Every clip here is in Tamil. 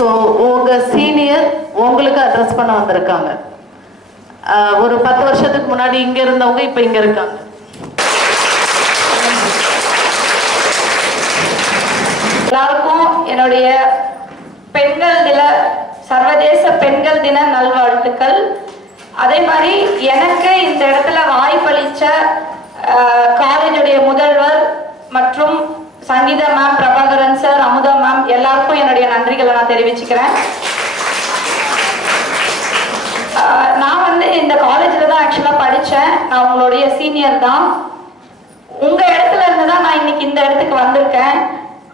ஸோ உங்கள் சீனியர் உங்களுக்கு அட்ரஸ் பண்ண வந்திருக்காங்க. ஒரு பத்து வருஷத்துக்கு முன்னாடி இங்கே இருந்தவங்க இப்போ இங்கே இருக்காங்க. எல்லாருக்கும் என்னுடைய பெண்கள் தின சர்வதேச பெண்கள் தின நல்வாழ்த்துக்கள். அதே மாதிரி எனக்கு இந்த இடத்துல வாய்ப்பளிச்ச காலேஜுடைய முதல்வர் மற்றும் Sangeetha ma'am Prabhakaran sir Amudha ma'am எல்லாருக்கும் என்னுடைய நன்றிகளை நான் தெரிவிச்சுக்கிறேன். நான் வந்து இந்த காலேஜில் தான் ஆக்சுவலாக படித்தேன் நான் உங்களுடைய சீனியர் தான். உங்கள் இடத்துல இருந்து தான் நான் இன்னைக்கு இந்த இடத்துக்கு வந்திருக்கேன்.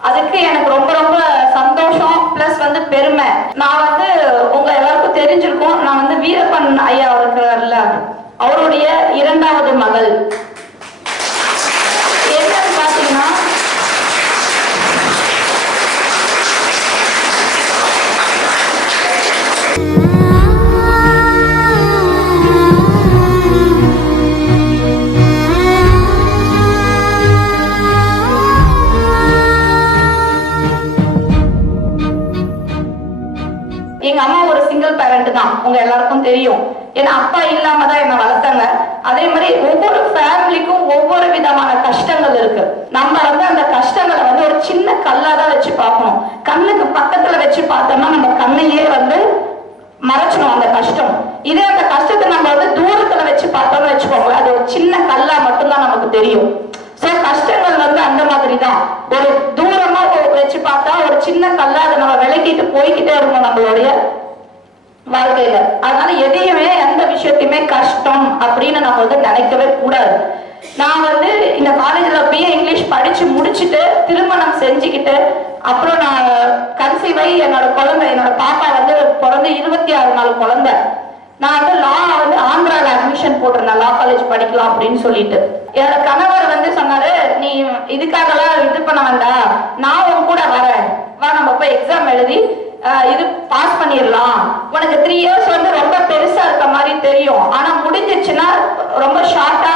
அதுக்கு எனக்கு ரொம்ப ரொம்ப சந்தோஷம் ப்ளஸ் வந்து பெருமை. நான் வந்து உங்கள் எல்லாருக்கும் தெரிஞ்சிருக்கோம். நான் வந்து வீரப்பன் ஐயா இருக்கிறார்ல அவருடைய இரண்டாவது மகள். பார்க்கணும் கண்ணுக்கு பக்கத்துல வச்சு பார்த்தோம்னா நம்ம கண்ணையே வந்து மறைச்சிடும் அந்த கஷ்டம். இதே அந்த கஷ்டத்தை நம்ம வந்து தூரத்துல வச்சு பார்த்தோம்னு வச்சுக்கோங்களேன் அது ஒரு சின்ன கல்லா மட்டும்தான் நமக்கு தெரியும். சோ கஷ்டங்கள் வந்து அந்த மாதிரி தான் ஒரு தூரமா வச்சு பார்த்தா ஒரு சின்ன கல்லா அதை நம்ம விலக்கிட்டு போய்கிட்டே இருக்கும் நம்மளுடைய வாழ்க்கையில. அதனால எதையுமே எந்த விஷயத்தையுமே கஷ்டம் அப்படின்னு நம்ம வந்து நினைக்கவே கூடாது. நான் வந்து இந்த காலேஜ்ல பிஏ இங்கிலீஷ் படிச்சு முடிச்சுட்டு திருமணம் செஞ்சுக்கிட்டு அப்புறம் நான் கன்சீவ் என்னோட குழந்தை என்னோட பாப்பா வந்து பிறந்து இருபத்தி ஆறு நாள் குழந்தை. நான் வந்து லா வந்து ஆந்திராவில் அட்மிஷன் போட்டிருந்தேன் லா காலேஜ் படிக்கலாம் அப்படின்னு சொல்லிட்டு. என்னோட கணவர் வந்து சொன்னாரு நீ இதுக்காகலாம் இது பண்ண வேண்டாம். நான் உன் கூட வரேன். வா நம்ம போய் எக்ஸாம் எழுதி இது பாஸ் பண்ணிடலாம். உனக்கு த்ரீ இயர்ஸ் வந்து ரொம்ப பெருசா இருக்க மாதிரி தெரியும். ஆனா முடிஞ்சிச்சுன்னா ரொம்ப ஷார்ட்டா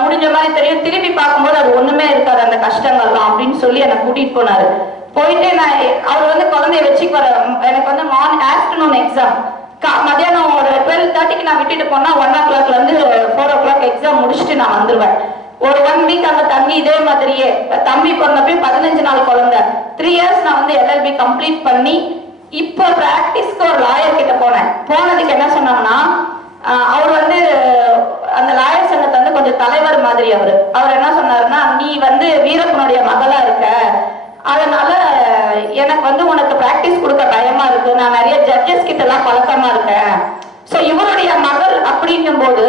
முடிஞ்ச மாதிரி தெரியும். திரும்பி பார்க்கும்போது அது ஒண்ணுமே இருக்காது அந்த கஷ்டங்கள்லாம் அப்படின்னு சொல்லி என்னை கூட்டிட்டு போனாரு. போயிட்டு நான் அவர் வந்து குழந்தைய வச்சுக்கு வர எனக்கு வந்து மார்னிங் ஆஃப்டர்நூன் எக்ஸாம் மதியானம் ஒரு டுவெல் தேர்ட்டிக்கு நான் விட்டுட்டு போனா ஒன் ஓ கிளாக்ல இருந்து ஃபோர் ஓ கிளாக் எக்ஸாம் முடிச்சுட்டு நான் வந்துருவேன். ஒரு ஒன் வீக் அந்த தங்கி இதே மாதிரியே தம்பி பிறந்தப்பயும் பதினஞ்சு நாள் குழந்தை. த்ரீ இயர்ஸ் நான் வந்து எல்எல்பி கம்ப்ளீட் பண்ணி இப்போ பிராக்டிஸ்க்கு ஒரு லாயர் கிட்ட போனேன். போனதுக்கு என்ன சொன்னாங்கன்னா அவர் வந்து அந்த லாயர் சங்கத்தை வந்து கொஞ்சம் தலைவர் மாதிரி அவர். அவர் என்ன சொன்னாருன்னா நீ வந்து வீரப்பனுடைய மகளா இருக்க. அதனால எனக்கு வந்து உனக்கு பிராக்டிஸ் கொடுக்க பயமா இருக்கு. நான் நிறைய ஜட்ஜஸ் கிட்ட எல்லாம் பழக்கமா இருக்கேன். ஸோ இவருடைய மகள் அப்படிங்கும்போது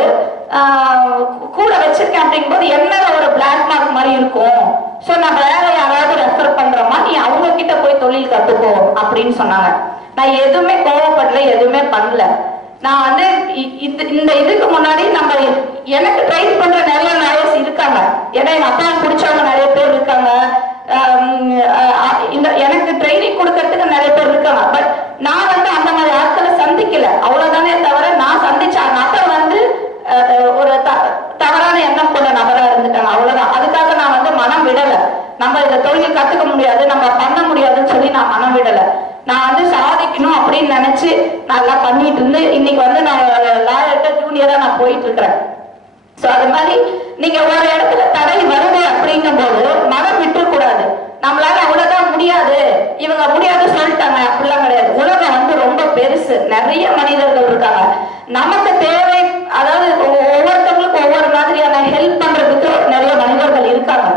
போது கூட வச்சிருக்கேன் அப்படிங்கும்போது என்ன ஒரு பிளாக் மார்க் மாதிரி இருக்கும். ஸோ நான் வேற யாராவது ரெஃபர் பண்றோமா? நீ அவங்க கிட்ட போய் தொழில் கத்துக்கோ. அப்படின்னு சொன்னாங்க. நான் எதுவுமே கோவப்படல எதுவுமே பண்ணல. நான் வந்து இதுக்கு முன்னாடி நம்ம எனக்கு ட்ரைன் பண்ற நிறைய லாயர்ஸ் இருக்காங்க. ஏன்னா எங்க அப்பா பிடிச்சவங்க நிறைய பேர் இருக்காங்க. இந்த எனக்கு ட்ரைனிங் கொடுக்கறதுக்கு நிறைய பேர் இருக்காங்க. பட் நான் வந்து அந்த மாதிரி ஆட்களை சந்திக்கல. அவ்வளவுதானே தவிர நான் சந்திச்ச நபர் வந்து ஒரு த- தவறான எண்ணம் கொண்ட நபரா இருந்துட்டாங்க. அவ்வளவுதான். அதுக்காக நான் வந்து மனம் விடல. நம்ம இந்த தொழில் கத்துக்க முடியாது. நம்ம பண்ண முடியாதுன்னு சொல்லி நான் மனம் விடல. நான் வந்து சாதிக்கணும் அப்படின்னு நினைச்சு நல்லா பண்ணிட்டு இருந்து இன்னைக்கு வந்து நான் லாயர்கிட்ட நான் போயிட்டு இருக்கிறேன் சோ அது மாதிரி நீங்க ஒரு இடத்துல தடை வருது அப்படிங்கும் போது மனம் விட்டுறக்கூடாது. நம்மளால அவ்வளவுதான் முடியாது. இவங்க முடியாது சொல்லிட்டாங்க. அப்படிலாம் கிடையாது. உலகம் வந்து ரொம்ப பெருசு. நிறைய மனிதர்கள் இருக்காங்க. நமக்கு தேவை அதாவது ஒவ்வொருத்தவங்களுக்கும் ஒவ்வொரு மாதிரியான ஹெல்ப் பண்றதுக்கு நிறைய மனிதர்கள் இருக்காங்க.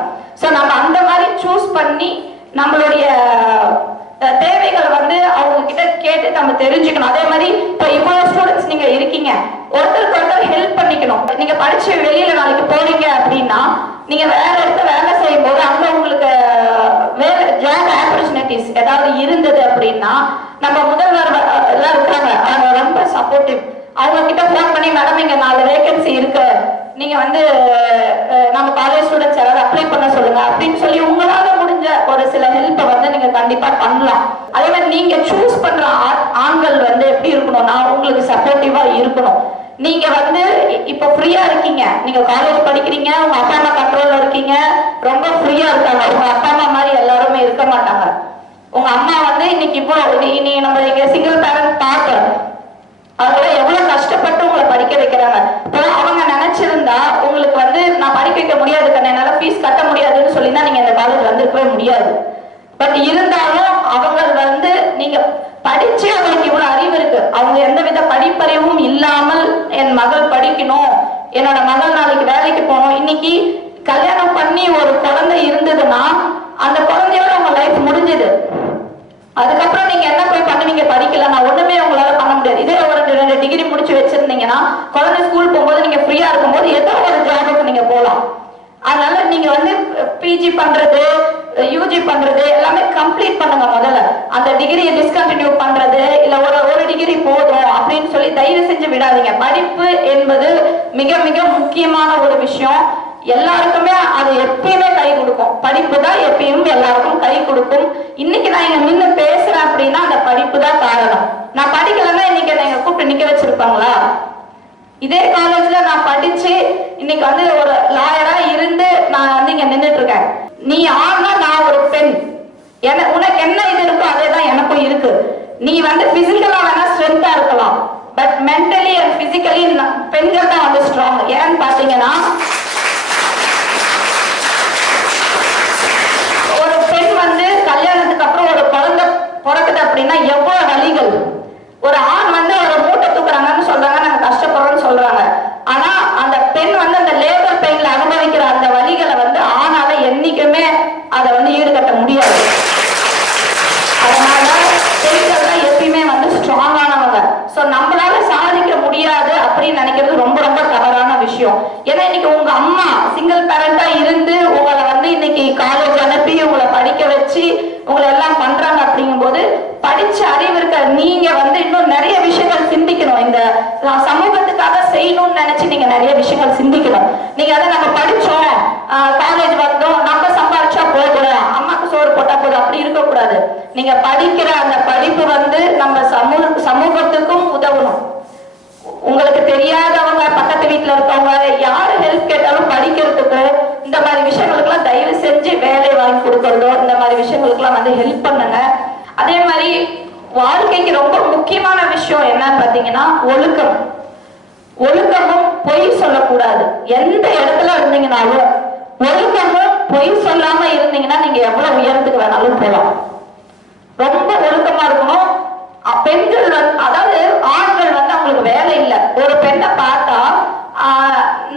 சோ நம்ம அந்த மாதிரி சூஸ் பண்ணி நம்மளோட அஹ், தேவைகளை வந்து அவங்க கேட்டு நம்ம தெரிஞ்சுக்கணும். அதே மாதிரி இப்போ இவ்வளவு ஸ்டூடெண்ட்ஸ் நீங்க இருக்கீங்க. ஒருத்தருக்கு ஒருத்தர் ஹெல்ப் பண்ணிக்கணும். நீங்க படிச்சு வெளியில நாளைக்கு போறீங்க அப்படின்னா நீங்க வேற இடத்துல வேலை செய்யும் போது அங்க உங்களுக்கு வேற ஜாப் ஆப்பர்ச்சுனிட்டிஸ் ஏதாவது இருந்தது அப்படின்னா நம்ம முதல்வர் எல்லாம் இருக்காங்க. அவங்க ரொம்ப சப்போர்ட்டிவ் அவங்க கிட்ட போன் பண்ணி மேடம் இங்க நாலு வேகன்சி இருக்கு. நீங்க வந்து நம்ம காலேஜ் ஸ்டூடெண்ட்ஸ் யாராவது அப்ளை பண்ண சொல்லுங்க. அப்படின்னு சொல்லி உங்களால முடிஞ்ச ஒரு சில ஹெல்ப்பை வந்து நீங்க கண்டிப்பா பண்ணலாம். அதே மாதிரி நீங்க சூஸ் பண்ற ஆ- ஆண்கள் வந்து எப்படி இருக்கணும்னா உங்களுக்கு சப்போர்ட்டிவா இருக்கணும். நீங்க வந்து இப்போ ஃப்ரீயா இருக்கீங்க. நீங்க காலேஜ் படிக்கிறீங்க உங்க அப்பா அம்மா கண்ட்ரோல்ல இருக்கீங்க. ரொம்ப ஃப்ரீயா இருக்காங்க. உங்க அப்பா அம்மா மாதிரி எல்லாருமே இருக்க மாட்டாங்க. உங்க அம்மா வந்து இன்னைக்கு இப்போ நீ- நீ நம்ம இங்க சிங்கிள் பேரண்ட் பார்க்கறோம் அவங்க எவ்வளவு கஷ்டப்பட்டு உங்களை படிக்க வைக்கிறாங்க. இப்போ அவங்க நினைச்சிருந்தா உங்களுக்கு வந்து நான் படிக்க வைக்க முடியாது கண்ணு என்னால ஃபீஸ் கட்ட முடியாதுன்னு சொல்லி தான் நீங்க இந்த காலேஜ் கிடையாது. பட் இருந்தாலும் அவங்க வந்து நீங்க படிச்சு அவங்களுக்கு இவ்வளவு அறிவு இருக்கு. அவங்க எந்தவித படிப்பறிவும் இல்லாமல் என் மகள் படிக்கணும். என்னோட மகள் நாளைக்கு வேலைக்கு போகணும். இன்னைக்கு கல்யாணம் பண்ணி ஒரு குழந்தை இருந்ததுன்னா அந்த குழந்தையோட உங்க லைஃப் முடிஞ்சது. அதுக்கப்புறம் நீங்க என்ன போய் பண்ணுவீங்க? படிக்கல. நான் ஒண்ணுமே உங்களால பண்ண முடியாது. இதே ஒரு ரெண்டு ரெண்டு டிகிரி முடிச்சு வச்சிருந்தீங்கன்னா குழந்தை ஸ்கூல் போகும்போது நீங்க ஃப்ரீயா இருக்கும்போது ஏதோ ஒரு ஜாபுக்கு நீங்க போகலாம். அதனால நீங்க வந்து பிஜி பண்றது யூஜி பண்றது எல்லாமே கம்ப்ளீட் பண்ணுங்க முதல்ல. அந்த டிகிரியை டிஸ்கண்டினியூ பண்றது இல்ல ஒரு ஒரு டிகிரி போதும் அப்படின்னு சொல்லி தயவு செஞ்சு விடாதீங்க. படிப்பு என்பது மிக மிக முக்கியமான ஒரு விஷயம். எல்லாருக்குமே அது எப்பயுமே கை கொடுக்கும். படிப்பு தான் எப்பயும் எல்லாருக்கும் கை கொடுக்கும். இன்னைக்கு நான் இங்க நின்று பேசுறேன் அப்படின்னா அந்த படிப்பு தான் காரணம். நான் படிக்கலைன்னா இன்னைக்கு என்னை கூப்பிட்டு நிக்க வச்சிருப்பாங்களா? இதே காலேஜ்ல நான் படிச்சு இன்னைக்கு வந்து ஒரு லாயரா இருந்து நான் வந்து இங்க நின்றுட்டு இருக்கேன் நீ ஆண்னா நான் ஒரு பெண். என உனக்கு என்ன இது இருக்கோ அதே தான் எனக்கும் இருக்கு. நீ வந்து பிசிக்கலா வேணா ஸ்ட்ரென்த்தா இருக்கலாம். பட் மென்டலி அண்ட் பிசிக்கலி பெண்கள் தான் வந்து ஸ்ட்ராங் ஏன்னு பாத்தீங்கன்னா ஒரு பெண் வந்து கல்யாணத்துக்கு அப்புறம் ஒரு குழந்தை பிறக்குது அப்படின்னா எவ்வளவு வலிகள் ஒரு ஆண் வந்து ஒரு மூட்டை தூக்குறாங்கன்னு சொல்றாங்க நாங்க கஷ்டப்படுறோம்னு சொல்றாங்க ஆனா அந்த பெண் வந்து அந்த லேபர் பெயின்ல அனுபவிக்கிற அந்த வலிகளை வந்து ஆணால என்னைக்குமே அதை வந்து ஈடுகட்ட முடியாது அதனால பெண்கள் தான் எப்பயுமே வந்து ஸ்ட்ராங்கானவங்க சோ நம்மளால சாதிக்க முடியாது அப்படின்னு நினைக்கிறது ரொம்ப ரொம்ப தவறான விஷயம் ஏன்னா இன்னைக்கு உங்க அம்மா சிங்கிள் பேரண்டா இருந்து உங்களை வந்து இன்னைக்கு காலேஜ் அனுப்பி உங்களை படிக்க வச்சு உங்களை எல்லாம் பண்றாங்க அப்படிங்கும்போது படிச்ச அறிவு இருக்க நீங்க வந்து இன்னும் நிறைய விஷயங்கள் சிந்திக்கணும் இந்த நான் சமூகத்துக்காக செய்யணும்னு நினைச்சு நீங்க நிறைய விஷயங்கள் சிந்திக்கணும் நீங்க அதை நம்ம படிச்சோம் காலேஜ் வந்தோம் நம்ம சம்பாரிச்சா போதும் அம்மாக்கு சோறு போட்டா போதும் அப்படி இருக்கக்கூடாது நீங்க படிக்கிற அந்த படிப்பு வந்து நம்ம சமூக சமூகத்துக்கும் உதவணும். உங்களுக்கு தெரியாதவங்க பக்கத்து வீட்டுல இருக்கவங்க யாரு ஹெல்ப் கேட்டாலும் படிக்கிறதுக்கு இந்த மாதிரி விஷயங்களுக்குலாம் தயவு செஞ்சு வேலை வாங்கி கொடுக்கறதோ இந்த மாதிரி விஷயங்களுக்குலாம் வந்து ஹெல்ப் பண்ணுங்க. அதே மாதிரி வாழ்க்கைக்கு ரொம்ப முக்கியமான விஷயம் என்னன்னு பாத்தீங்கன்னா ஒழுக்கம். ஒழுக்கமும் பொய் சொல்லக்கூடாது. எந்த இடத்துல இருந்தீங்கனாலும் ஒழுக்கமும் பொய் சொல்லாம இருந்தீங்கன்னா நீங்க எவ்வளவு உயரத்துக்கு வேணாலும் போகலாம். ரொம்ப ஒழுக்கமா இருக்கணும். பெண்கள் வந்து அதாவது ஆண்கள் வந்து அவங்களுக்கு வேலை இல்லை. ஒரு பெண்ணை பார்த்தா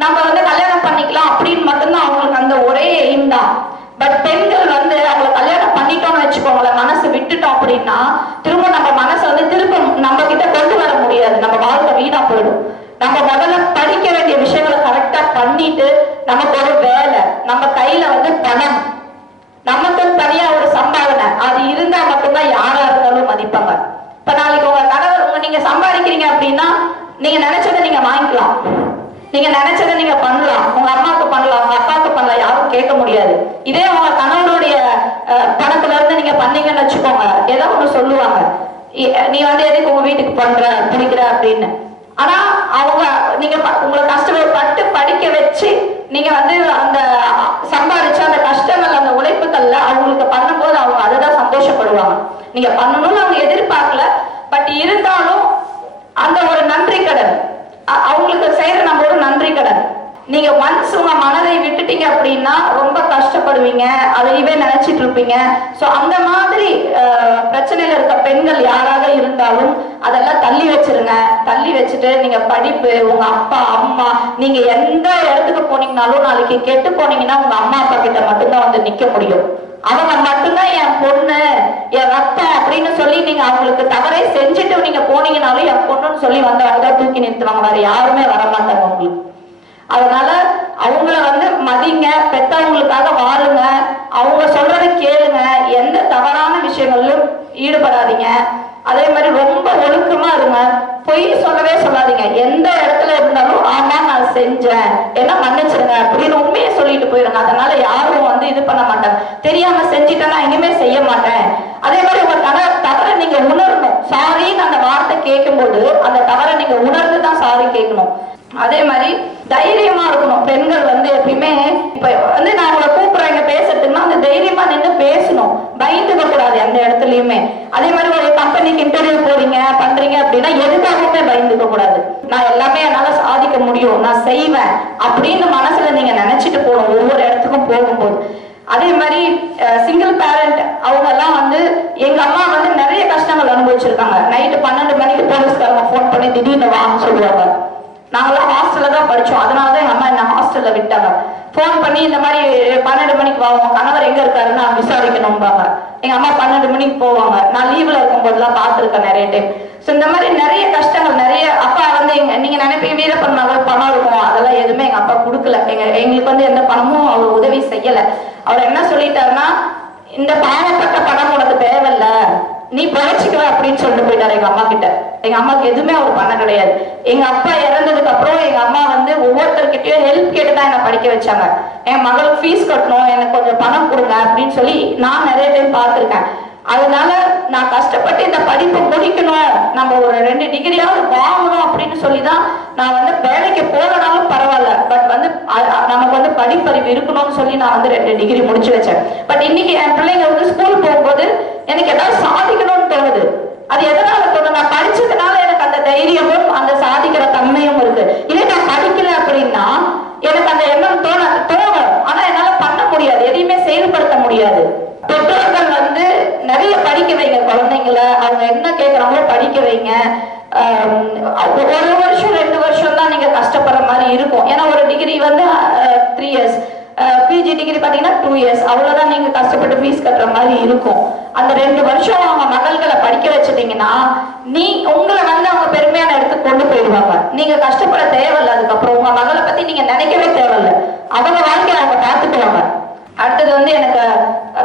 நம்ம வந்து கல்யாணம் பண்ணிக்கலாம் அப்படின்னு மட்டும்தான் அவங்களுக்கு அந்த ஒரே எய்ம் தான். பட் பெண்கள் வந்து அவங்கள கல்யாணம் பண்ணிட்டோம்னு வச்சுக்கோங்களேன் மனசு விட்டுட்டோம் அப்படின்னா திரும்ப நம்ம மனசை வந்து திரும்ப நம்ம கிட்ட கொண்டு வர முடியாது. நம்ம வாழ்க்கை வீணா போயிடும். நம்ம முதல்ல படிக்க வேண்டிய விஷயங்களை கரெக்டா பண்ணிட்டு நமக்கு ஒரு வேலை. நம்ம கையில வந்து பணம். நமக்கு தனியா ஒரு சம்பாதனை. அது இருந்தா மட்டும்தான் யாரா இருந்தாலும் மதிப்பாங்க. இப்ப நாளைக்கு உங்க கணவர் உங்க நீங்க சம்பாதிக்கிறீங்க அப்படின்னா நீங்க நினைச்சதை நீங்க வாங்கிக்கலாம். நீங்க நினைச்சதை நீங்க பண்ணலாம். உங்க அம்மாவுக்கு பண்ணலாம் உங்க அப்பாவுக்கு பண்ணலாம் யாரும் கேட்க முடியாது. இதே உங்க கணவனுடைய பணத்துல இருந்து நீங்க பண்ணீங்கன்னு வச்சுக்கோங்க. ஏதோ ஒண்ணு சொல்லுவாங்க. நீ வந்து எதுக்கு உங்க வீட்டுக்கு பண்ற பிடிக்கிற அப்படின்னு. ஆனா அவங்க நீங்க உங்களை கஷ்டப்பட்டு படிக்க வச்சு நீங்க வந்து அந்த சம்பாதிச்ச அந்த கஷ்டங்கள் அந்த உழைப்புகள்ல அவங்களுக்கு பண்ணும்போது அவங்க அதுதான் சந்தோஷப்படுவாங்க. நீங்க பண்ணணும்னு அவங்க எதிர்பார்க்கல பட் இருந்தாலும் அந்த ஒரு நன்றி கடன் அ- அவங்களுக்கு செய்யற நம்ம ஒரு நன்றி கடன். நீங்க ஒன்ஸ் உங்க மனதை விட்டுட்டீங்க அப்படின்னா ரொம்ப கஷ்டப்படுவீங்க அதையவே நினைச்சிட்டு இருப்பீங்க. சோ அந்த மாதிரி பிரச்சனையில இருக்க பெண்கள் யாராக இருந்தாலும் அதெல்லாம் தள்ளி வச்சிருங்க. தள்ளி வச்சுட்டு நீங்க படிப்பு உங்க அப்பா அம்மா நீங்க எந்த இடத்துக்கு போனீங்கனாலும் நாளைக்கு கெட்டு போனீங்கன்னா உங்க அம்மா அப்பா கிட்ட மட்டும்தான் வந்து நிக்க முடியும். அவங்க மட்டும்தான் என் பொண்ணு என் ரத்தம் அப்படின்னு சொல்லி நீங்க அவங்களுக்கு தவறே செஞ்சுட்டு நீங்க போனீங்கனாலும் என் பொண்ணுன்னு சொல்லி வந்து தான் தூக்கி நிறுத்துவாங்க. வேற யாருமே வர மாட்டாங்க உங்களுக்கு அதனால அவங்கள வந்து மதிங்க பெத்தவங்களுக்காக வாழுங்க. அவங்க சொல்றதை கேளுங்க. எந்த தவறான விஷயங்களிலும் ஈடுபடாதீங்க. அதே மாதிரி ரொம்ப ஒழுக்கமா இருங்க. பொய் சொல்லவே சொல்லாதீங்க. எந்த இடத்துல இருந்தாலும் ஆமா நான் செஞ்சேன். என்ன மன்னிச்சிருங்க. அப்படின்னு உண்மையை சொல்லிட்டு போயிருங்க. அதனால யாரும் வந்து இது பண்ண மாட்டாங்க. தெரியாம செஞ்சுட்டேன்னா இனிமே செய்ய மாட்டேன். அதே மாதிரி உங்க தவற தவறை நீங்க உணரணும். சாரின்னு அந்த வார்த்தை கேட்கும்போது அந்த தவறை நீங்க உணர்ந்து தான் சாரி கேட்கணும். அதே மாதிரி தைரியமா இருக்கணும். பெண்கள் வந்து எப்பயுமே இப்ப வந்து நான் உங்களை கூப்பிடுறேன் இங்க பேசுறதுக்குன்னா அந்த தைரியமா நின்று பேசணும். பயந்துக்க கூடாது அந்த இடத்துலயுமே. அதே மாதிரி ஒரு கம்பெனிக்கு இன்டர்வியூ போறீங்க பண்றீங்க அப்படின்னா எதுக்காகவுமே பயந்துக்க கூடாது. நான் எல்லாமே என்னால சாதிக்க முடியும் நான் செய்வேன் அப்படின்னு மனசுல நீங்க நினைச்சிட்டு போகணும் ஒவ்வொரு இடத்துக்கும் போகும்போது. அதே மாதிரி சிங்கிள் பேரண்ட் அவங்க எல்லாம் வந்து எங்க அம்மா வந்து நிறைய கஷ்டங்கள் அனுபவிச்சிருக்காங்க. நைட்டு பன்னெண்டு மணிக்கு போலீஸ்காரங்க ஃபோன் பண்ணி திடீர்னு வாங்க சொல்லுவாங்க. நாங்களாம் ஹாஸ்டல்ல தான் படிச்சோம். அதனால தான் எங்க அம்மா என்ன ஹாஸ்டல்ல விட்டாங்க. ஃபோன் பண்ணி இந்த மாதிரி பன்னெண்டு மணிக்கு வாங்க கணவர் எங்க இருக்காருன்னு நான் விசாரிக்கணும்பாங்க. எங்க அம்மா பன்னெண்டு மணிக்கு போவாங்க. நான் லீவ்ல இருக்கும்போதெல்லாம் பார்த்துருக்கேன் நிறைய டைம் ஸோ இந்த மாதிரி நிறைய கஷ்டங்கள் நிறைய அப்பா வந்து எங்க நீங்க நினைப்பீங்க வீரப்பன் மகள் பணம் இருக்கும். அதெல்லாம் எதுவுமே எங்க அப்பா கொடுக்கல. எங்க எங்களுக்கு வந்து எந்த பணமும் அவர் உதவி செய்யல. அவர் என்ன சொல்லிட்டாருன்னா இந்த பாவப்பட்ட பணம் உனக்கு தேவையில்ல. நீ பழச்சிக்குவ அப்படின்னு சொல்லிட்டு போயிட்டாரு எங்க அம்மா கிட்ட. எங்க அம்மாவுக்கு எதுவுமே அவர் பண்ண கிடையாது. எங்க அப்பா இறந்ததுக்கு அப்புறம் எங்க அம்மா வந்து ஒவ்வொருத்தர்கிட்டயும் ஹெல்ப் கேட்டு தான் என்ன படிக்க வச்சாங்க. என் மகளுக்கு ஃபீஸ் கட்டணும் எனக்கு கொஞ்சம் பணம் கொடுங்க அப்படின்னு சொல்லி நான் நிறைய பேர் பார்த்திருக்கேன். அதனால நான் கஷ்டப்பட்டு இந்த படிப்பை முடிக்கணும். நம்ம ஒரு ரெண்டு டிகிரியாவது வாங்கணும் அப்படின்னு சொல்லி தான் நான் வந்து வேலைக்கு போகலனாலும் பரவாயில்ல. பட் வந்து நமக்கு வந்து படிப்பறிவு இருக்கணும்னு சொல்லி நான் வந்து ரெண்டு டிகிரி முடிச்சு வச்சேன். பட் இன்னைக்கு என் பிள்ளைங்க வந்து ஸ்கூல் போகும்போது எனக்கு ஏதாவது சாதிக்கணும்னு தோணுது. அது எதனால தோணும் நான் படிச்சதுனால எனக்கு அந்த தைரியமும் அந்த சாதிக்கிற தன்மையும் இருக்கு. இதே நான் படிக்கல அப்படின்னா எனக்கு அந்த எண்ணம் தோண தோணும். ஆனா என்னால பண்ண முடியாது. எதையுமே செயல்படுத்த முடியாது. படிக்க வைங்க குழந்தைங்கள. அவங்க என்ன கேட்குறாங்களோ படிக்க வைங்க. ஒரு வருஷம் ரெண்டு வருஷம் தான் நீங்க கஷ்டப்படுற மாதிரி இருக்கும். ஏன்னா ஒரு டிகிரி வந்து த்ரீ இயர்ஸ் பிஜி டிகிரி பார்த்தீங்கன்னா டூ இயர்ஸ் அவ்வளோதான் நீங்க கஷ்டப்பட்டு ஃபீஸ் கட்டுற மாதிரி இருக்கும். அந்த ரெண்டு வருஷம் அவங்க மகள்களை படிக்க வச்சிட்டீங்கன்னா நீ உங்களை வந்து அவங்க பெருமையான இடத்துக்கு கொண்டு போயிடுவாங்க. நீங்க கஷ்டப்பட தேவையில்ல. அதுக்கப்புறம் உங்க மகளை பத்தி நீங்க நினைக்கவே தேவையில்ல. அவங்க வாழ்க்கையை அவங்க பார்த்துக்குவாங்க. அடுத்தது வந்து எனக்கு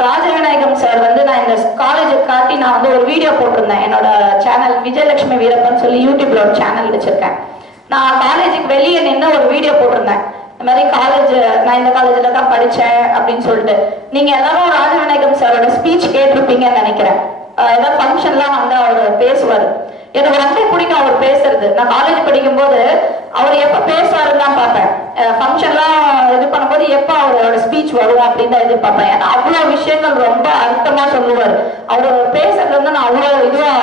ராஜவிநாயகம் சார் வந்து நான் இந்த காலேஜுக்கு காட்டி நான் வந்து ஒரு வீடியோ போட்டிருந்தேன். என்னோட சேனல் விஜயலட்சுமி வீரப்பன் சொல்லி யூடியூப்ல ஒரு சேனல் வச்சிருக்கேன். நான் காலேஜுக்கு வெளியே நின்று ஒரு வீடியோ போட்டிருந்தேன். இந்த மாதிரி காலேஜ் நான் இந்த காலேஜில் தான் படித்தேன் அப்படின்னு சொல்லிட்டு. நீங்கள் எல்லாரும் ராஜவிநாயகம் சாரோட ஸ்பீச் கேட்டிருப்பீங்கன்னு நினைக்கிறேன். ஏதோ ஏதாவது ஃபங்க்ஷன்லாம் வந்து அவர் பேசுவார். எனக்கு ரொம்ப பிடிக்கும் அவர் பேசுறது. நான் காலேஜ் படிக்கும்போது அவர் எப்போ பேசுவாருன்னு தான் பார்ப்பேன். ஃபங்க்ஷன்லாம் இது பண்ணும்போது எப்போ அவரோட ஸ்பீச் வரும் அப்படின்னு தான் எதிர்பார்ப்பேன். அவ்வளவு அவ்வளோ விஷயங்கள் ரொம்ப அர்த்தமா சொல்லுவார். அவர் பேசுறது வந்து நான் அவ்வளோ இதுவா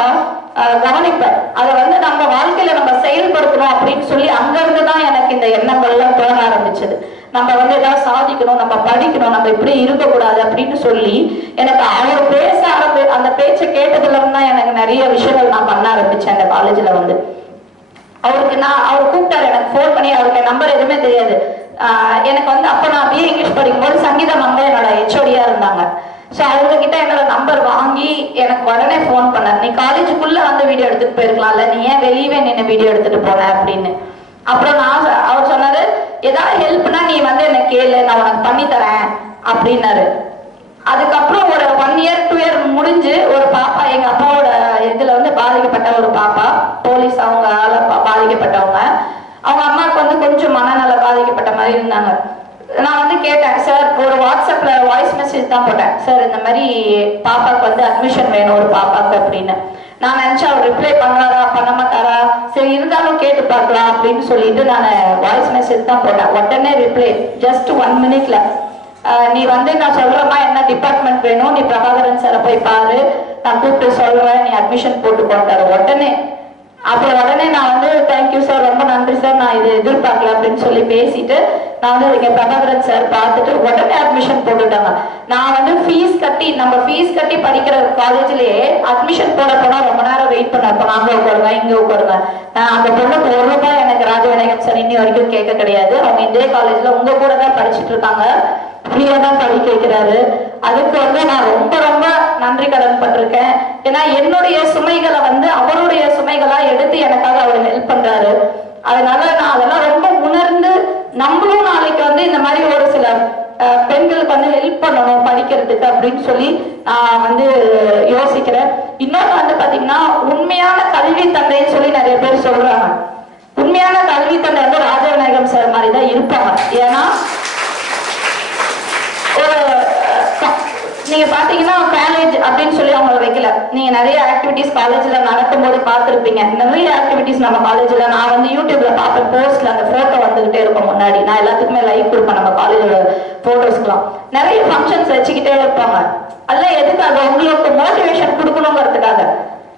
கவனிப்பேன். அதை வந்து நம்ம வாழ்க்கையில நம்ம செயல்படுத்தணும் அப்படின்னு சொல்லி அங்கிருந்து தான் எனக்கு இந்த எண்ணங்கள்லாம் தோண ஆரம்பிச்சது. நம்ம வந்து ஏதாவது சாதிக்கணும் நம்ம படிக்கணும் நம்ம இப்படி இருக்கக்கூடாது அப்படின்னு சொல்லி எனக்கு அவர் பேச ஆரம்பி அந்த பேச்சை கேட்டதுல இருந்து தான் எனக்கு நிறைய விஷயங்கள் நான் பண்ண ஆரம்பிச்சேன் அந்த காலேஜ்ல வந்து. அவருக்கு நான் அவர் கூப்பிட்டாரு எனக்கு ஃபோன் பண்ணி அவருக்கு நம்பர் எதுவுமே தெரியாது. எனக்கு வந்து அப்போ நான் பிஏ இங்கிலீஷ் படிக்கும்போது சங்கீதம் வந்து என்னோட ஹெச்ஓடியா இருந்தாங்க. ஸோ அவங்க கிட்ட என்னோட நம்பர் வாங்கி எனக்கு உடனே ஃபோன் பண்ணார். நீ காலேஜுக்குள்ள வந்து வீடியோ எடுத்துட்டு போயிருக்கலாம்ல. நீ ஏன் வெளியவே நின்று வீடியோ எடுத்துட்டு போன அப்படின்னு. அப்புறம் நான் அவர் சொன்னாரு ஏதாவது ஹெல்ப்னா நீ வந்து என்ன கேளு. நான் உனக்கு பண்ணி தரேன் அப்படின்னாரு. அதுக்கப்புறம் ஒரு ஒன் இயர் டூ இயர் முடிஞ்சு ஒரு பாப்பா எங்க அப்பாவோட இதுல வந்து பாதிக்கப்பட்ட ஒரு பாப்பா. போலீஸ் அவங்க பா- பாதிக்கப்பட்டவங்க. அவங்க அம்மாவுக்கு வந்து கொஞ்சம் மனநல பாதிக்கப்பட்ட மாதிரி இருந்தாங்க. நான் வந்து கேட்டேன் சார் ஒரு வாட்ஸ்அப்ல வாய்ஸ் மெசேஜ் தான் போட்டேன். சார் இந்த மாதிரி பாப்பாவுக்கு வந்து அட்மிஷன் வேணும் ஒரு பாப்பாக்கு அப்படின்னு. நான் நினைச்சேன் அவர் ரிப்ளை பண்ணாரா? பண்ண மாட்டாரா? சரி இருந்தாலும் கேட்டு பார்க்கலாம் அப்படின்னு சொல்லிட்டு நான் வாய்ஸ் மெசேஜ் தான் போட்டேன். உடனே ரிப்ளை ஜஸ்ட் ஒன் மினிட்ல நீ வந்து நான் சொல்றேம்மா என்ன டிபார்ட்மெண்ட் வேணும் நீ பிரபாகரன் சாரை போய் பாரு. நான் கூப்பிட்டு சொல்றேன் நீ அட்மிஷன் போட்டு கொண்டாரு உடனே. அப்புறம் உடனே நான் வந்து தேங்க்யூ சார் ரொம்ப நன்றி சார் நான் இது எதிர்பார்க்கல அப்படின்னு சொல்லி பேசிட்டு நான் வந்து இங்க பிரபாகரன் சார் பார்த்துட்டு உடனே அட்மிஷன் போட்டுட்டாங்க. நான் வந்து ஃபீஸ் கட்டி நம்ம ஃபீஸ் கட்டி படிக்கிற காலேஜ்லயே அட்மிஷன் போட போனா ரொம்ப நேரம் வெயிட் பண்ண இப்போ நாங்க உட்காருங்க இங்க உட்காருங்க. நான் அந்த பொண்ணுக்கு ஒரு ரூபாய் எனக்கு ராஜவிநாயகம் சார் இன்னி வரைக்கும் கேட்க கிடையாது. அவங்க இதே காலேஜ்ல உங்க கூட தான் படிச்சுட்டு இருக்காங்க. ஃப்ரீயா தான் படிக்க கேட்கிறாரு. அதுக்கு வந்து நான் ரொம்ப ரொம்ப நன்றி கடன் பட்டிருக்கேன். ஏன்னா என்னுடைய சுமைகளை வந்து அவருடைய சுமைகளா எடுத்து எனக்காக அவர் ஹெல்ப் பண்றாரு. அதனால நான் அதெல்லாம் ரொம்ப உணர்ந்து நம்மளும் நாளைக்கு வந்து இந்த மாதிரி ஒரு சில பெண்களுக்கு வந்து ஹெல்ப் பண்ணணும் படிக்கிறதுக்கு அப்படின்னு சொல்லி நான் வந்து யோசிக்கிறேன். இன்னொன்று வந்து பாத்தீங்கன்னா உண்மையான கல்வி தந்தைன்னு சொல்லி நிறைய பேர் சொல்றாங்க. உண்மையான கல்வி தந்தை வந்து ராஜவிநாயகம் சார் மாதிரி தான் இருப்பாங்க. ஏன்னா நீங்க பாத்தீங்கன்னா காலேஜ் அப்படின்னு சொல்லி அவங்கள வைக்கல. நீங்க நிறைய ஆக்டிவிட்டிஸ் காலேஜ்ல நடக்கும்போது பார்த்திருப்பீங்க. நிறைய ஆக்டிவிட்டிஸ் நம்ம காலேஜ்ல நான் வந்து யூடியூப்ல பார்ப்பேன். போஸ்ட்ல அந்த போட்டோ வந்துகிட்டே இருக்கும் முன்னாடி. நான் எல்லாத்துக்குமே லைக் கொடுப்பேன் நம்ம காலேஜோட போட்டோஸ்க்குலாம் நிறைய ஃபங்க்ஷன்ஸ் வச்சுக்கிட்டே இருப்பாங்க. அதெல்லாம் எதுக்காக? உங்களுக்கு மோட்டிவேஷன் கொடுக்கணுங்கிறதுக்காக.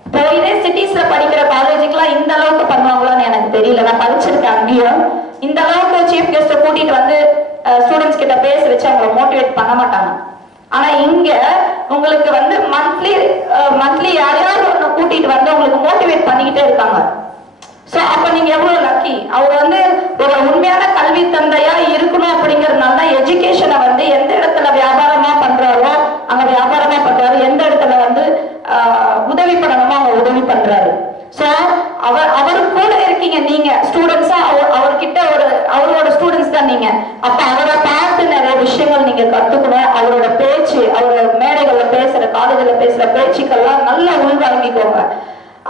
இப்போ இதே சிட்டிஸ்ல படிக்கிற காலேஜுக்குலாம் இந்த அளவுக்கு பண்ணுவாங்களான்னு எனக்கு தெரியல. நான் படிச்சிருக்கேன் அங்கேயும். இந்த அளவுக்கு சீஃப் கெஸ்ட்டை கூட்டிட்டு வந்து ஸ்டூடெண்ட்ஸ் கிட்ட பேச வச்சு அவங்களை மோட்டிவேட் பண்ண மாட்டாங்க. ஆனா இங்க உங்களுக்கு வந்து மந்த்லி மந்த்லி யாரையாவது ஒன்று கூட்டிட்டு வந்து உங்களுக்கு மோட்டிவேட் பண்ணிக்கிட்டே இருக்காங்க. சோ அப்ப நீங்க எவ்வளவு லக்கி அவர் வந்து ஒரு உண்மையான கல்வி தந்தையா இருக்கணும் அப்படிங்கறதுனால தான் எஜுகேஷனை வந்து எந்த இடத்துல வியாபாரமா பண்றாரோ அங்க வியாபாரமா பண்றாரு. எந்த இடத்துல வந்து ஆஹ், உதவி பண்ணணுமோ அவங்க உதவி பண்றாரு. சோ அவர் அவர் கூட இருக்கீங்க நீங்க. ஸ்டூடெண்ட்ஸா அவர்கிட்ட ஒரு அவரோட ஸ்டூடெண்ட்ஸ் தான் நீங்க. அப்ப அவரை பார்த்து நிறைய விஷயங்கள் நீங்க கத்துக்கணும். அவரோட பேச்சு அவரோட மேடைகள்ல பேசுற காலேஜ்ல பேசுற பேச்சுக்கெல்லாம் நல்லா உள்வாங்கிக்கோங்க.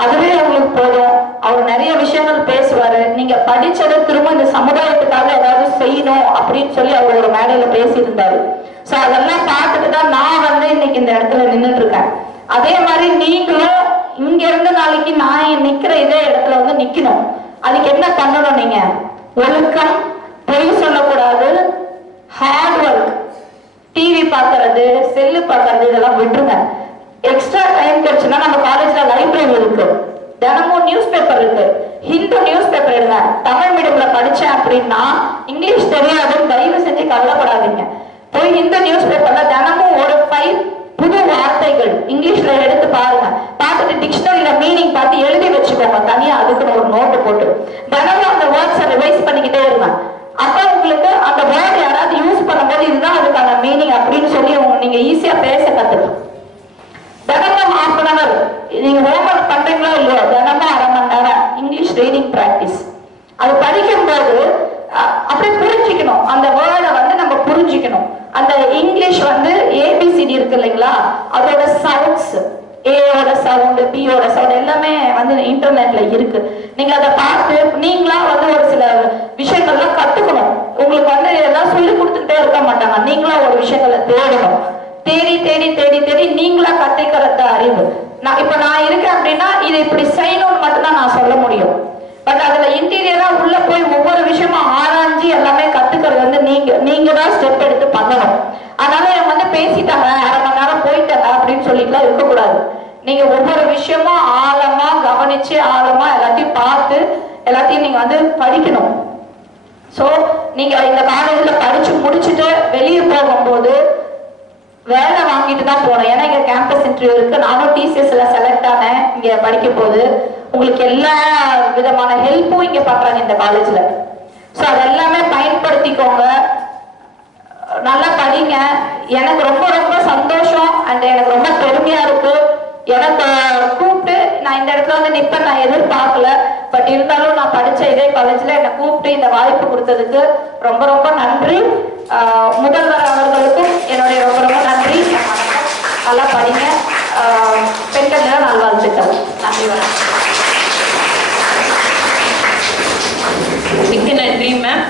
அதுவே அவங்களுக்கு போதும். அவர் நிறைய விஷயங்கள் பேசுவாரு. நீங்க படிச்சதை திரும்ப இந்த சமுதாயத்துக்காக ஏதாவது செய்யணும் அப்படின்னு சொல்லி அவர் ஒரு மேடையில பேசியிருந்தாரு. சோ அதெல்லாம் பார்த்துட்டு தான் நான் வந்து இன்னைக்கு இந்த இடத்துல நின்றுட்டு இருக்கேன் அதே மாதிரி நீங்களும் இங்க இருந்து நாளைக்கு நான் நிக்கிற இதே இடத்துல வந்து நிக்கணும். அதுக்கு என்ன பண்ணணும் நீங்க? ஒழுக்கம் பொய் சொல்லக்கூடாது. ஹார்ட் ஒர்க் டிவி பார்க்கறது செல்லு பார்க்கறது இதெல்லாம் விட்டுருங்க. எக்ஸ்ட்ரா டைம் கிடைச்சுன்னா நம்ம காலேஜ்ல லைப்ரரி இருக்கு. தினமும் நியூஸ் பேப்பர் இருக்கு. ஹிந்து நியூஸ் பேப்பர் எடுங்க. தமிழ் மீடியம்ல படிச்சேன் அப்படின்னா இங்கிலீஷ் தெரியாதுன்னு தயவு செஞ்சு கவலைப்படாதீங்க. போய் ஹிந்து நியூஸ் பேப்பர்ல தினமும் ஒரு ஃபைவ் புது வார்த்தைகள் இங்கிலீஷ்ல எடுத்து பாருங்க. பார்த்துட்டு டிக்ஷனரியில மீனிங் பார்த்து எழுதி வச்சுக்கோங்க. தனியா அதுக்குன்னு ஒரு நோட்டு போட்டு. தினமும் அந்த வேர்ட்ஸை ரிவைஸ் பண்ணிக்கிட்டே இருங்க. அப்ப உங்களுக்கு அந்த வேர்ட் யாராவது யூஸ் பண்ணும்போது இதுதான் அதுக்கான மீனிங் அப்படின்னு சொல்லி நீங்க ஈஸியா பேச கத்துக்கலாம். தினமும் ஹாஃப் அன் அவர் நீங்க ஹோம்ஒர்க் பண்றீங்களோ இல்லையோ தினமும் அரை மணி நேரம் இங்கிலீஷ் ரீடிங் ப்ராக்டிஸ் அது படிக்கும்போது அப்படியே புரிஞ்சுக்கணும். அந்த வேர்டை வந்து நம்ம புரிஞ்சுக்கணும். அந்த இங்கிலீஷ் வந்து ஏபிசிடி இருக்கு இல்லைங்களா? அதோட சவுண்ட்ஸ் ஏயோட சவுண்ட் பியோட சவுண்ட் எல்லாமே வந்து இன்டர்நெட்ல இருக்கு. நீங்க அதை பார்த்து நீங்களா வந்து ஒரு சில விஷயங்கள்லாம் கத்துக்கணும். உங்களுக்கு வந்து எல்லாம் சொல்லி கொடுத்துக்கிட்டே இருக்க மாட்டாங்க. நீங்களா ஒரு விஷயங்களை தேடணும். தேடி தேடி தேடி தேடி நீங்களா கத்துக்கிறத அறிவு. நான் இப்ப நான் இருக்கேன் அப்படின்னா இதை இப்படி செய்யணும்னு மட்டும்தான் நான் சொல்ல முடியும். பட் அதுல இன்டீரியரா உள்ள போய் ஒவ்வொரு விஷயமா ஆராய்ஞ்சு எல்லாமே கத்துக்கிறது வந்து நீங்க நீங்க தான் ஸ்டெப் எடுத்து பண்ணணும். அதனால இவங்க வந்து பேசிட்டாங்க அரை மணி நேரம் போயிட்டாங்க அப்படின்னு சொல்லிட்டுலாம் இருக்கக்கூடாது. நீங்க ஒவ்வொரு விஷயமும் ஆழமா கவனிச்சு ஆழமா எல்லாத்தையும் பார்த்து எல்லாத்தையும் நீங்க வந்து படிக்கணும். சோ நீங்க இந்த காலேஜ்ல படிச்சு முடிச்சுட்டு வெளியே போகும்போது வேலை வாங்கிட்டு தான் போனேன் ஏன்னா இங்க கேம்பஸ் இன்டர்வியூ இருக்கு. நானும் டிசிஎஸ்ல செலக்ட் ஆனேன். இங்க படிக்கும் போது உங்களுக்கு எல்லா விதமான ஹெல்ப்பும் இங்க பண்றாங்க இந்த காலேஜ்ல சோ அதெல்லாமே பயன்படுத்திக்கோங்க. நல்லா படிங்க. எனக்கு ரொம்ப ரொம்ப சந்தோஷம். அண்ட் எனக்கு ரொம்ப பெருமையா இருக்கு. எனக்கு கூப்பிட்டு நான் இந்த இடத்துல வந்து நிப்ப நான் எதிர்பார்க்கல. பட் இருந்தாலும் நான் படிச்ச இதே காலேஜ்ல என்னை கூப்பிட்டு இந்த வாய்ப்பு கொடுத்ததுக்கு ரொம்ப ரொம்ப நன்றி. முதல்வர் அவர்களுக்கும் என்னுடைய ரொம்ப ரொம்ப நன்றி. நல்லா படிங்க. பெண்கள் நல்லா நல்வாழ்த்துக்கள். நன்றி வணக்கம். மிக்க நன்றி மேம்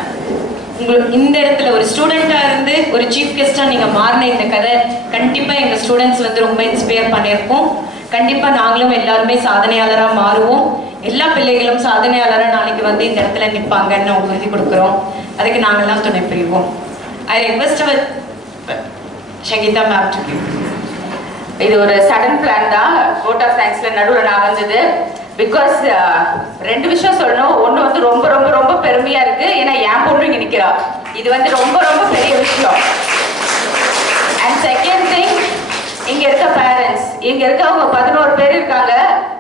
உங்களுக்கு இந்த இடத்துல ஒரு ஸ்டூடெண்ட்டாக இருந்து ஒரு சீஃப் கெஸ்ட்டாக நீங்கள் மாறின இந்த கதை கண்டிப்பாக எங்கள் ஸ்டூடெண்ட்ஸ் வந்து ரொம்ப இன்ஸ்பயர் பண்ணியிருக்கோம். கண்டிப்பா நாங்களும் எல்லாருமே சாதனையாளரா மாறுவோம். எல்லா பிள்ளைகளும் சாதனையாளரா நாளைக்கு வந்து இந்த இடத்துல நிற்பாங்கன்னு அவங்க உறுதி கொடுக்குறோம். அதுக்கு நாங்கெல்லாம் துணை புரிவோம். I request our Shakida ma'am to இது ஒரு சடன் பிளான் தான். கோட் ஆஃப் சயின்ஸ்ல நடுவில் நான் வந்தது பிகாஸ் ரெண்டு விஷயம் சொல்லணும். ஒன்று வந்து ரொம்ப ரொம்ப ரொம்ப பெருமையா இருக்கு. ஏன்னா என் பொண்ணு இங்கே நிற்கிறா இது வந்து ரொம்ப ரொம்ப பெரிய விஷயம். அண்ட் செகண்ட் திங் இங்க இருக்க பேரண்ட்ஸ் இங்க இருக்கவங்க பதினோரு பேர் இருக்காங்க.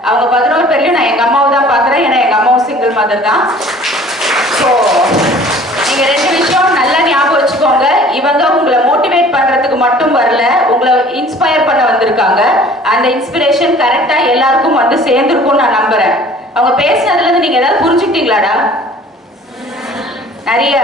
அவங்க பதினோரு பேர்லயும் நான் எங்க அம்மாவை தான் பார்க்குறேன். ஏன்னா எங்க அம்மாவும் சிங்கிள் மதர் தான். ஸோ நீங்க ரெண்டு விஷயம் நல்லா ஞாபகம் வச்சுக்கோங்க. இவங்க உங்களை மோட்டிவேட் பண்றதுக்கு மட்டும் வரல உங்களை இன்ஸ்பயர் பண்ண வந்திருக்காங்க. அந்த இன்ஸ்பிரேஷன் கரெக்டா எல்லாருக்கும் வந்து சேர்ந்துருக்கும்னு நான் நம்புறேன். அவங்க பேசுனதுல இருந்து நீங்க ஏதாவது புரிஞ்சுக்கிட்டீங்களாடா? நிறைய.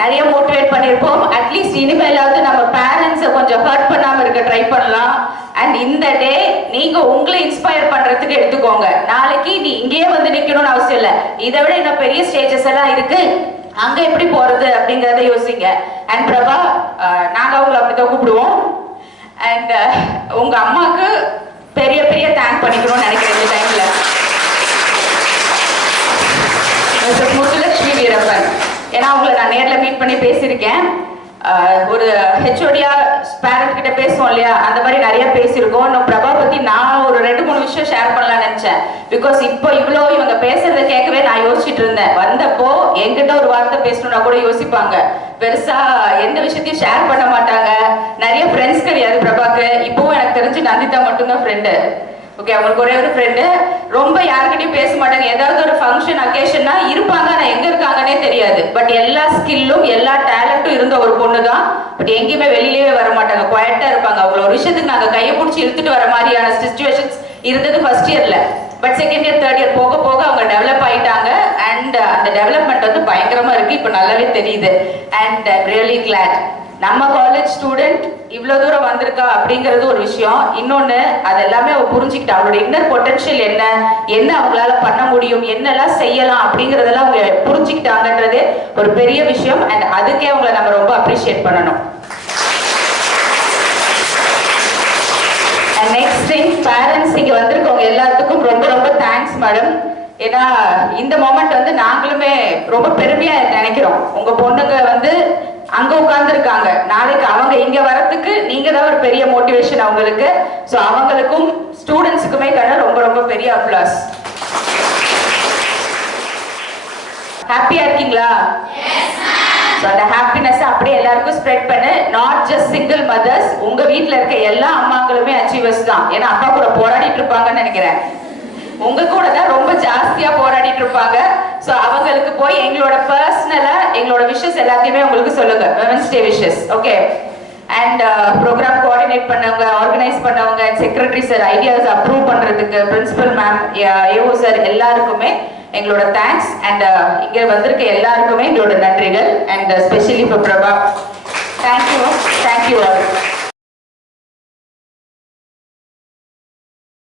நிறைய மோட்டிவேட் பண்ணியிருப்போம். அட்லீஸ்ட் இனிமேலாவது நம்ம பேரண்ட்ஸை கொஞ்சம் ஹர்ட் பண்ணாமல் இருக்க ட்ரை பண்ணலாம். அண்ட் இந்த டே நீங்க உங்களை இன்ஸ்பயர் பண்றதுக்கு எடுத்துக்கோங்க. நாளைக்கு நீ இங்கேயே வந்து நிக்கணும்னு அவசியம் இல்லை. இதை விட இன்னும் பெரிய ஸ்டேஜஸ் எல்லாம் இருக்கு. அங்க எப்படி போறது அப்படிங்கறத யோசிங்க. அண்ட் பிரபா நாங்கள் நாங்க அவங்களை அப்படிதான் கூப்பிடுவோம். அண்ட் உங்க அம்மாவுக்கு பெரிய பெரிய தேங்க் பண்ணிக்கணும்னு நினைக்கிறேன் இந்த டைம்ல முத்துலட்சுமி வீரப்பன். ஏன்னா அவங்கள நான் நேரில் மீட் பண்ணி பேசியிருக்கேன். ஒரு ஹெச்ஓடியா பேரண்ட் கிட்ட பேசுவோம் இல்லையா? அந்த மாதிரி நிறைய பேசியிருக்கோம். இன்னும் பிரபா பத்தி நான் ஒரு ரெண்டு மூணு விஷயம் ஷேர் பண்ணலாம்னு நினைச்சேன். பிகாஸ் இப்போ இவ்வளோ இவங்க பேசுறத கேட்கவே நான் யோசிச்சுட்டு இருந்தேன். வந்தப்போ என்கிட்ட ஒரு வார்த்தை பேசணும்னா கூட யோசிப்பாங்க. பெருசா எந்த விஷயத்தையும் ஷேர் பண்ண மாட்டாங்க. நிறைய ஃப்ரெண்ட்ஸ் கிடையாது பிரபாக்கு. இப்போவும் எனக்கு தெரிஞ்சு நந்திதா மட்டும்தான் ஃப்ரெண்டு ஓகே அவங்களுக்கு ஒரே ஒரு ஃப்ரெண்டு ரொம்ப யாருக்கிட்டையும் பேச மாட்டாங்க. ஏதாவது ஒரு ஃபங்க்ஷன் அக்கேஷன்னா இருப்பாங்க. ஆனால் எங்கே இருக்காங்கன்னே தெரியாது. பட் எல்லா ஸ்கில்லும் எல்லா டேலண்ட்டும் இருந்த ஒரு பொண்ணு தான் பட் எங்கேயுமே வெளியிலேயே வர மாட்டாங்க. குவாய்ட்டா இருப்பாங்க. அவங்கள ஒரு விஷயத்துக்கு நாங்கள் கையை பிடிச்சி இழுத்துட்டு வர மாதிரியான சுச்சுவேஷன்ஸ் இருந்தது ஃபர்ஸ்ட் இயரில் but second year third year போக போக அவங்க டெவலப் ஆயிட்டாங்க. அண்ட் uh, அந்த டெவலப்மெண்ட் வந்து பயங்கரமாக இருக்குது இப்போ நல்லாவே தெரியுது. அண்ட் ரியலி கிளாட் நம்ம காலேஜ் ஸ்டூடெண்ட் இவ்வளோ தூரம் வந்திருக்கா அப்படிங்கிறது ஒரு விஷயம். இன்னொன்று அது எல்லாமே அவள் புரிஞ்சுக்கிட்டா. அவளோட இன்னர் பொட்டன்ஷியல் என்ன? என்ன அவங்களால பண்ண முடியும்? என்னெல்லாம் செய்யலாம் அப்படிங்கிறதெல்லாம் அவங்க புரிஞ்சுக்கிட்டாங்கன்றது ஒரு பெரிய விஷயம். அண்ட் அதுக்கே அவங்கள நம்ம ரொம்ப அப்ரிஷியேட் பண்ணணும். அண்ட் நெக்ஸ்ட் திங் பேரண்ட்ஸ் இங்கே வந்திருக்கவங்க எல்லாத்துக்கும் ரொம்ப ரொம்ப தேங்க்ஸ் மேடம் ஏன்னா இந்த மொமெண்ட் வந்து நாங்களுமே ரொம்ப பெருமையாக நினைக்கிறோம். உங்கள் பொண்ணுங்க வந்து அங்க உட்கார்ந்துருக்காங்க. நாளைக்கு அவங்க இங்க வரத்துக்கு நீங்க தான் ஒரு பெரிய மோட்டிவேஷன் அவங்களுக்கு. ஸோ அவங்களுக்கும் ஸ்டூடெண்ட்ஸுக்குமே கண்ண ரொம்ப ரொம்ப பெரிய அப்ளாஸ் ஹாப்பியா இருக்கீங்களா? ஸோ அந்த ஹாப்பினஸ் அப்படியே எல்லாருக்கும் ஸ்ப்ரெட் பண்ணு. நாட் ஜஸ்ட் சிங்கிள் மதர்ஸ் உங்க வீட்ல இருக்க எல்லா அம்மாக்களுமே அச்சீவர்ஸ் தான். ஏன்னா அப்பா கூட போராடிட்டு இருப்பாங்கன்னு நினைக்கிறேன். உங்க கூட தான் ரொம்ப ஜாஸ்தியா போராடிட்டு இருப்பாங்க. ஸோ அவங்களுக்கு போய் எங்களோட பர்சனலா எங்களோட விஷஸ் எல்லாத்தையுமே உங்களுக்கு சொல்லுங்க. Women's day wishes okay and program coordinate பண்ணவங்க ஆர்கனைஸ் பண்ணவங்க செக்ரட்டரி சார் ஐடியாஸ் அப்ரூவ் பண்றதுக்கு பிரின்சிபல் மேம் ஏஓ சார் எல்லாருக்குமே எங்களோட தேங்க்ஸ் அண்ட் uh, இங்க வந்திருக்க எல்லாருக்குமே எங்களோட நன்றிகள். அண்ட் ஸ்பெஷலி இப்போ பிரபா தேங்க்யூ தேங்க்யூ ஆல்